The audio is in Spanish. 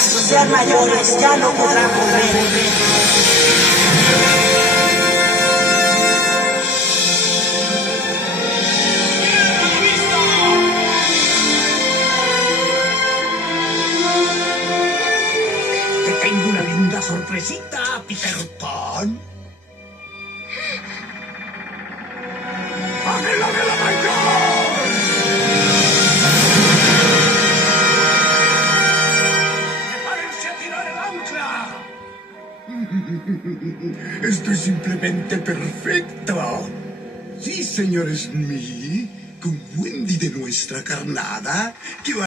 sean mayores, ya no podrán volver. Tengo una linda sorpresita, Peter Pan. ¡Águila de la mayor! ¡Prepárense a tirar el ancla! Esto es simplemente perfecto. Sí, señor Smee, con Wendy de nuestra carnada, que va